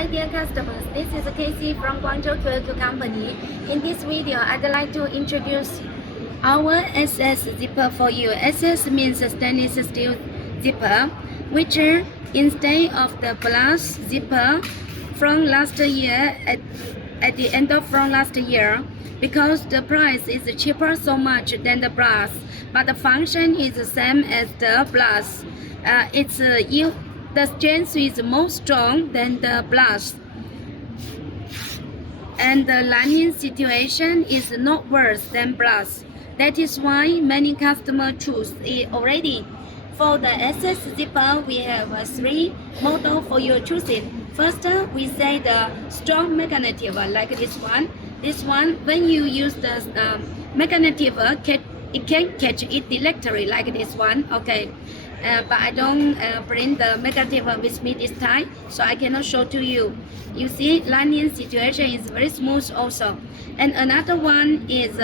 Hi dear customers, this is Cathy from Guangzhou QQ Company. In this video, I'd like to introduce our SS zipper for you. SS means stainless steel zipper, which instead of the brass zipper from last year at the end of from last year, because the price is cheaper so much than the brass, but the function is the same as the brass. The strength is more strong than the brass, and the lining situation is not worse than brass. That is why many customers choose it already. For the SS zipper, we have three models for your choosing. First, we say the strong magnetic like this one. This one, when you use the magnetic, it can catch it directly like this one. Okay. But I don't bring the magnetic with me this time, so I cannot show to you. You see, lining situation is very smooth also. And another one is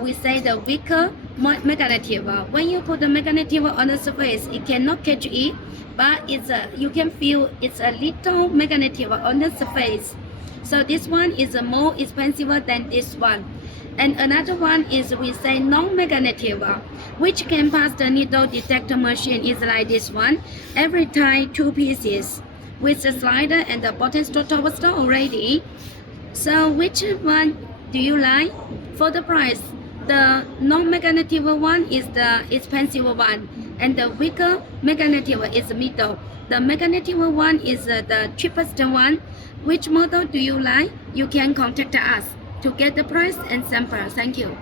we say the weaker magnetic. When you put the magnetic on the surface, it cannot catch it, but it's you can feel it's a little magnetic on the surface. So this one is more expensive than this one. And another one is we say non-magnetic, which can pass the needle detector machine is like this one. Every time 2 pieces with the slider and the bottom toaster already. So which one do you like? For the price, the non-magnetic one is the expensive one, and the weaker magnetic is the middle. The magnetic one is the cheapest one. Which model do you like? You can contact us to get the price and sample. Thank you.